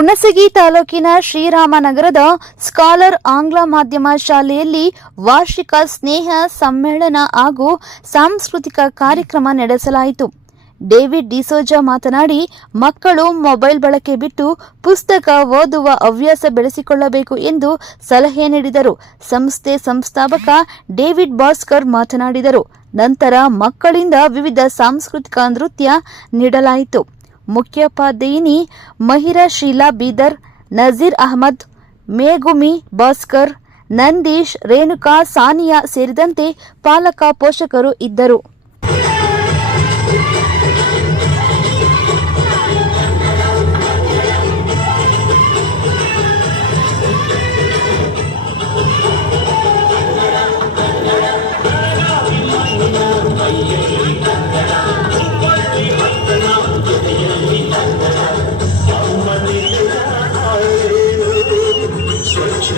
ಹುಣಸಗಿ ತಾಲೂಕಿನ ಶ್ರೀರಾಮನಗರದ ಸ್ಕಾಲರ್ ಆಂಗ್ಲ ಮಾಧ್ಯಮ ಶಾಲೆಯಲ್ಲಿ ವಾರ್ಷಿಕ ಸ್ನೇಹ ಸಮ್ಮೇಳನ ಹಾಗೂ ಸಾಂಸ್ಕೃತಿಕ ಕಾರ್ಯಕ್ರಮ ನಡೆಸಲಾಯಿತು. ಡೇವಿಡ್ ಡಿಸೋಜಾ ಮಾತನಾಡಿ, ಮಕ್ಕಳು ಮೊಬೈಲ್ ಬಳಕೆ ಬಿಟ್ಟು ಪುಸ್ತಕ ಓದುವ ಹವ್ಯಾಸ ಬೆಳೆಸಿಕೊಳ್ಳಬೇಕು ಎಂದು ಸಲಹೆ ನೀಡಿದರು. ಸಂಸ್ಥೆ ಸಂಸ್ಥಾಪಕ ಡೇವಿಡ್ ಭಾಸ್ಕರ್ ಮಾತನಾಡಿದರು. ನಂತರ ಮಕ್ಕಳಿಂದ ವಿವಿಧ ಸಾಂಸ್ಕೃತಿಕ ನೃತ್ಯ ನೀಡಲಾಯಿತು. ಮುಖ್ಯೋಪಾಧ್ಯಾಯಿನಿ ಮಹಿರಾ ಶೀಲಾ ಬೀದರ್, ನಜೀರ್ ಅಹಮದ್, ಮೇಗುಮಿ ಭಾಸ್ಕರ್, ನಂದೀಶ್, ರೇಣುಕಾ, ಸಾನಿಯಾ ಸೇರಿದಂತೆ ಪಾಲಕ ಪೋಷಕರು ಇದ್ದರು. ಸ್ವಚ್ಛ